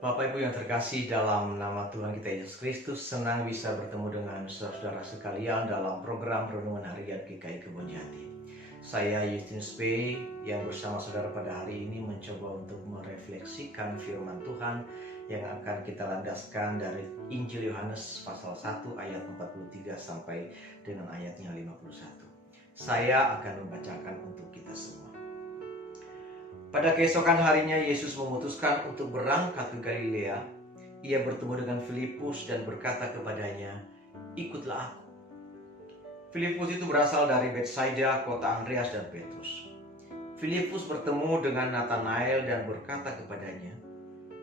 Bapak Ibu yang terkasih dalam nama Tuhan kita Yesus Kristus, senang bisa bertemu dengan saudara-saudara sekalian dalam program Renungan Harian GKI Kebon Jati. Saya Justinus P. yang bersama saudara pada hari ini mencoba untuk merefleksikan firman Tuhan yang akan kita landaskan dari Injil Yohanes pasal 1 ayat 43 sampai dengan ayatnya 51. Saya akan membacakan untuk kita semua. Pada keesokan harinya Yesus memutuskan untuk berangkat ke Galilea. Ia bertemu dengan Filipus dan berkata kepadanya, "Ikutlah aku." Filipus itu berasal dari Betsaida, kota Andreas dan Petrus. Filipus bertemu dengan Nathanael dan berkata kepadanya,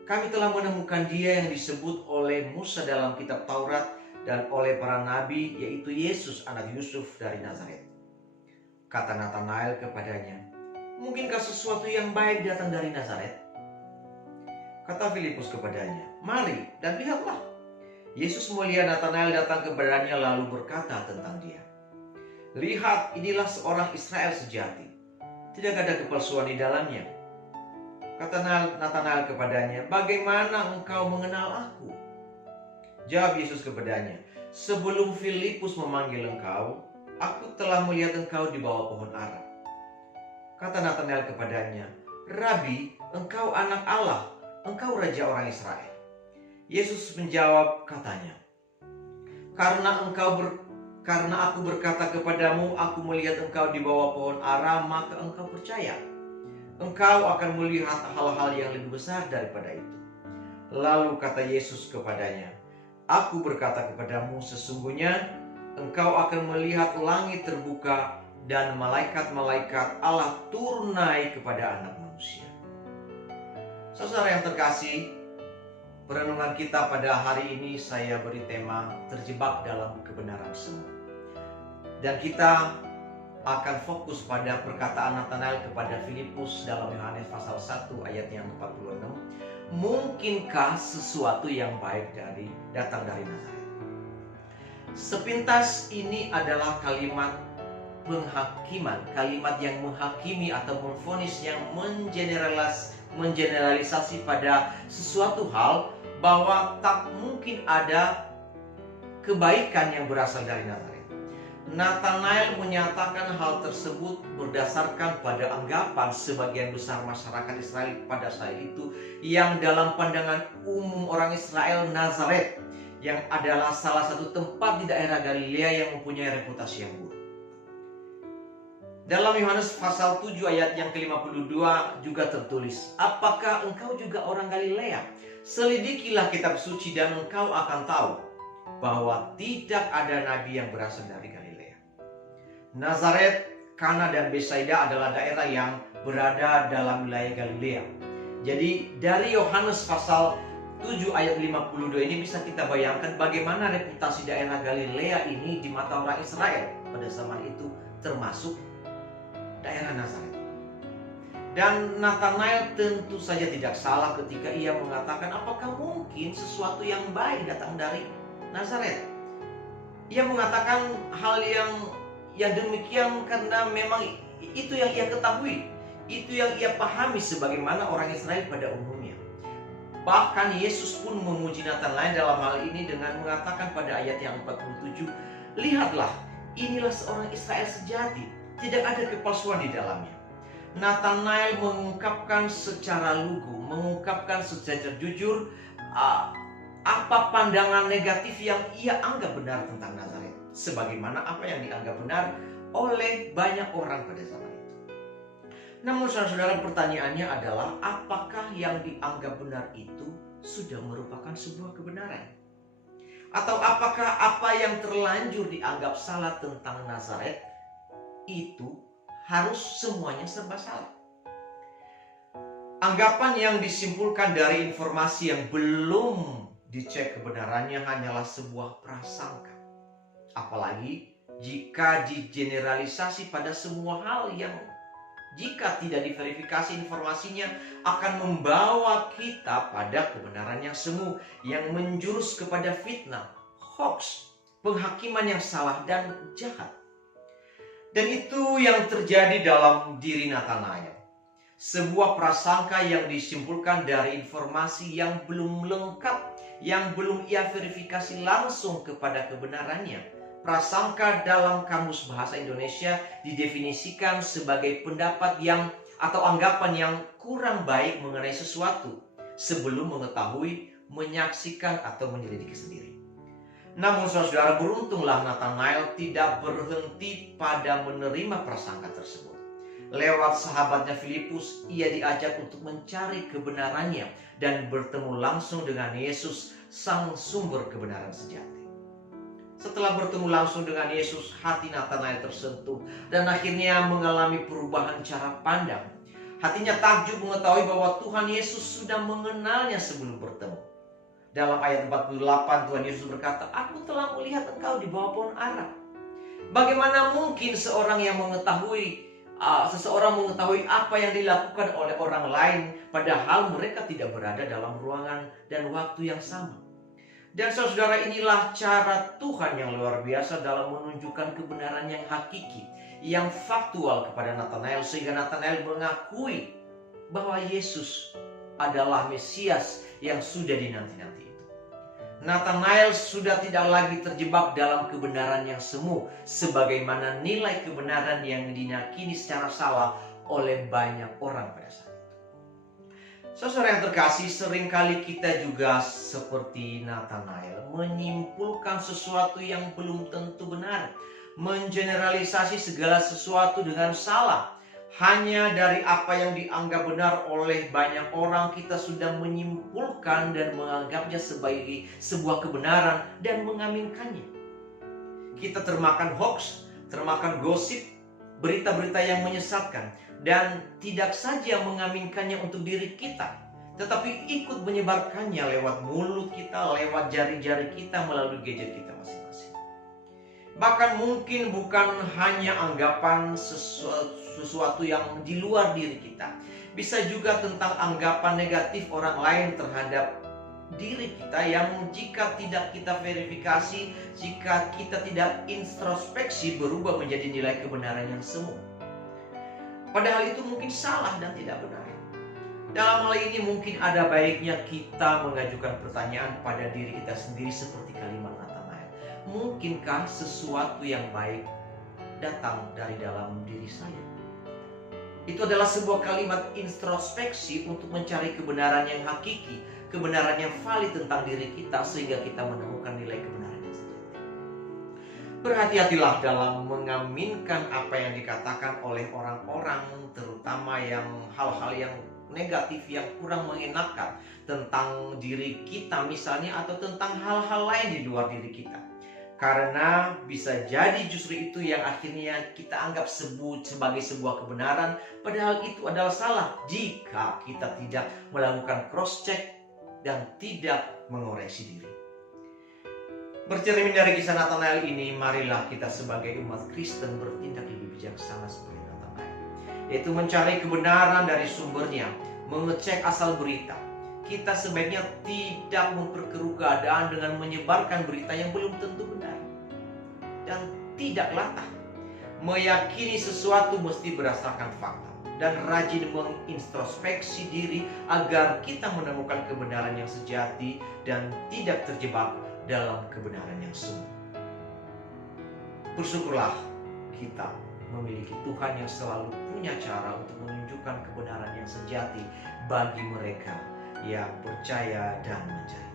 "Kami telah menemukan dia yang disebut oleh Musa dalam kitab Taurat dan oleh para nabi, yaitu Yesus anak Yusuf dari Nazaret." Kata Nathanael kepadanya, "Mungkinkah sesuatu yang baik datang dari Nazaret?" Kata Filipus kepadanya, "Mari dan lihatlah." Yesus melihat Nathanael datang kepadanya lalu berkata tentang dia, "Lihat, inilah seorang Israel sejati. Tidak ada kepalsuan di dalamnya." Kata Nathanael kepadanya, "Bagaimana engkau mengenal aku?" Jawab Yesus kepadanya, "Sebelum Filipus memanggil engkau, aku telah melihat engkau di bawah pohon ara." Kata Nathanael kepadanya, "Rabi, engkau anak Allah, engkau raja orang Israel." Yesus menjawab katanya, Karena aku berkata kepadamu, aku melihat engkau di bawah pohon ara, maka engkau percaya. Engkau akan melihat hal-hal yang lebih besar daripada itu." Lalu kata Yesus kepadanya, "Aku berkata kepadamu, sesungguhnya engkau akan melihat langit terbuka dan malaikat-malaikat Allah turun naik kepada anak manusia." Saudara yang terkasih, perenungan kita pada hari ini saya beri tema terjebak dalam kebenaran semu. Dan kita akan fokus pada perkataan Nathanael kepada Filipus dalam Yohanes pasal 1 ayat yang 46. Mungkinkah sesuatu yang baik datang dari Nazaret? Sepintas ini adalah kalimat penghakiman, kalimat yang menghakimi atau memvonis, yang mengeneralisasi pada sesuatu hal bahwa tak mungkin ada kebaikan yang berasal dari Nazaret. Nathanael menyatakan hal tersebut berdasarkan pada anggapan sebagian besar masyarakat Israel pada saat itu, yang dalam pandangan umum orang Israel, Nazaret yang adalah salah satu tempat di daerah Galilea yang mempunyai reputasi yang buruk. Dalam Yohanes pasal 7 ayat yang ke-52 juga tertulis, "Apakah engkau juga orang Galilea? Selidikilah kitab suci dan engkau akan tahu bahwa tidak ada nabi yang berasal dari Galilea." Nazaret, Kana dan Betsaida adalah daerah yang berada dalam wilayah Galilea. Jadi dari Yohanes pasal 7 ayat 52 ini bisa kita bayangkan bagaimana reputasi daerah Galilea ini di mata orang Israel pada zaman itu, termasuk daerah Nazaret. Dan Nathanael tentu saja tidak salah ketika ia mengatakan, apakah mungkin sesuatu yang baik datang dari Nazaret? Ia mengatakan hal yang demikian karena memang itu yang ia ketahui, itu yang ia pahami sebagaimana orang Israel pada umumnya. Bahkan Yesus pun memuji Nathanael dalam hal ini dengan mengatakan pada ayat yang 47, "Lihatlah, inilah seorang Israel sejati, tidak ada kepalsuan di dalamnya." Nathanael mengungkapkan secara lugu, mengungkapkan secara jujur apa pandangan negatif yang ia anggap benar tentang Nazaret, sebagaimana apa yang dianggap benar oleh banyak orang pada zaman itu. Namun saudara-saudara, pertanyaannya adalah, apakah yang dianggap benar itu sudah merupakan sebuah kebenaran? Atau apakah apa yang terlanjur dianggap salah tentang Nazaret itu harus semuanya serba salah? Anggapan yang disimpulkan dari informasi yang belum dicek kebenarannya hanyalah sebuah prasangka. Apalagi jika digeneralisasi pada semua hal yang jika tidak diverifikasi informasinya akan membawa kita pada kebenaran yang semu, yang menjurus kepada fitnah, hoax, penghakiman yang salah dan jahat. Dan itu yang terjadi dalam diri Nathanael. Sebuah prasangka yang disimpulkan dari informasi yang belum lengkap, yang belum ia verifikasi langsung kepada kebenarannya. Prasangka dalam Kamus Bahasa Indonesia didefinisikan sebagai pendapat yang atau anggapan yang kurang baik mengenai sesuatu sebelum mengetahui, menyaksikan, atau menyelidiki sendiri. Namun saudara, beruntunglah Nathanael tidak berhenti pada menerima prasangka tersebut. Lewat sahabatnya Filipus, ia diajak untuk mencari kebenarannya dan bertemu langsung dengan Yesus, sang sumber kebenaran sejati. Setelah bertemu langsung dengan Yesus, hati Nathanael tersentuh dan akhirnya mengalami perubahan cara pandang. Hatinya takjub mengetahui bahwa Tuhan Yesus sudah mengenalnya sebelum bertemu. Dalam ayat 48 Tuhan Yesus berkata, "Aku telah melihat engkau di bawah pohon ara." Bagaimana mungkin seseorang mengetahui apa yang dilakukan oleh orang lain padahal mereka tidak berada dalam ruangan dan waktu yang sama? Dan saudara, inilah cara Tuhan yang luar biasa dalam menunjukkan kebenaran yang hakiki, yang faktual kepada Nathanael, sehingga Nathanael mengakui bahwa Yesus adalah Mesias yang sudah dinanti-nanti itu. Nathanael sudah tidak lagi terjebak dalam kebenaran yang semu, sebagaimana nilai kebenaran yang diyakini secara salah oleh banyak orang pada saat itu. Saudara yang terkasih, seringkali kita juga seperti Nathanael menyimpulkan sesuatu yang belum tentu benar, mengeneralisasi segala sesuatu dengan salah. Hanya dari apa yang dianggap benar oleh banyak orang, kita sudah menyimpulkan dan menganggapnya sebagai sebuah kebenaran dan mengaminkannya. Kita termakan hoax, termakan gosip, berita-berita yang menyesatkan, dan tidak saja mengaminkannya untuk diri kita, tetapi ikut menyebarkannya lewat mulut kita, lewat jari-jari kita, melalui gadget kita masing-masing. Bahkan mungkin bukan hanya anggapan sesuatu yang di luar diri kita, bisa juga tentang anggapan negatif orang lain terhadap diri kita yang jika tidak kita verifikasi, jika kita tidak introspeksi, berubah menjadi nilai kebenaran yang semu. Padahal itu mungkin salah dan tidak benar. Dalam hal ini mungkin ada baiknya kita mengajukan pertanyaan pada diri kita sendiri seperti kalimat Nathanael. Mungkinkah sesuatu yang baik datang dari dalam diri saya? Itu adalah sebuah kalimat introspeksi untuk mencari kebenaran yang hakiki, kebenaran yang valid tentang diri kita, sehingga kita menemukan nilai kebenaran yang sejati. Berhati-hatilah dalam mengaminkan apa yang dikatakan oleh orang-orang, terutama yang hal-hal yang negatif yang kurang mengenakan tentang diri kita misalnya, atau tentang hal-hal lain di luar diri kita. Karena bisa jadi justru itu yang akhirnya kita anggap sebagai sebuah kebenaran, padahal itu adalah salah jika kita tidak melakukan cross check dan tidak mengoreksi diri. Bercermin dari kisah Nathanael ini, marilah kita sebagai umat Kristen bertindak lebih bijaksana seperti Nathanael, yaitu mencari kebenaran dari sumbernya, mengecek asal berita. Kita sebaiknya tidak memperkeruh keadaan dengan menyebarkan berita yang belum tentu benar, dan tidak latah meyakini sesuatu mesti berdasarkan fakta, dan rajin mengintrospeksi diri agar kita menemukan kebenaran yang sejati dan tidak terjebak dalam kebenaran yang semu. Bersyukurlah kita memiliki Tuhan yang selalu punya cara untuk menunjukkan kebenaran yang sejati bagi mereka yang percaya dan mencari.